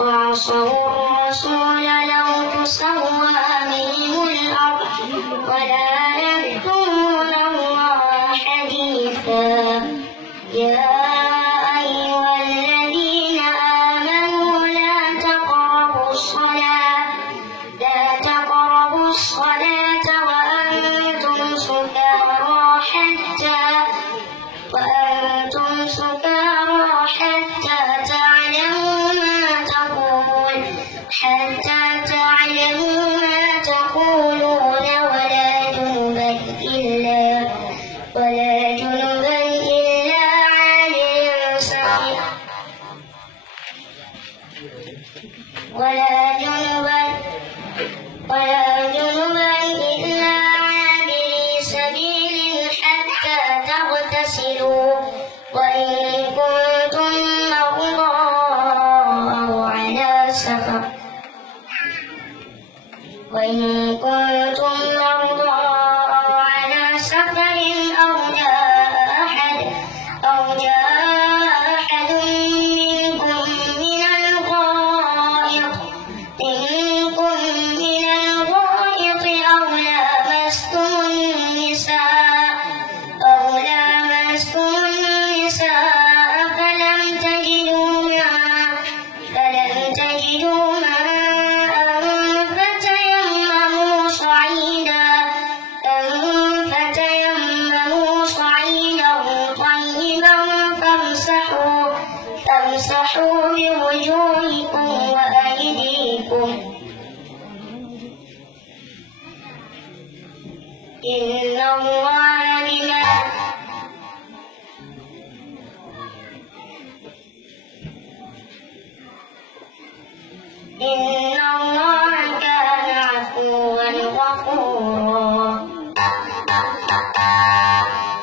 وعصوا الرسول لو تسوى بهم الأرض ولا يكتمون الله حديثا. يا أيها الذين آمنوا لا تقربوا الصلاة وأنتم سكارى حتى تعلموا ما تقولون ولا جنبا إلا عابر سبيل حتى تغتسلوا وإن كنتم مرضى أو على سفر أو جاء أحد منكم من الغائط أو لامستم النساء فلم تجدوا ماء فتيمموا صعيدا طيبا فامسحوا بوجوهكم وأيديكم إن الله كان عفوا غفورا.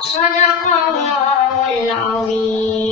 صدق الله العظيم.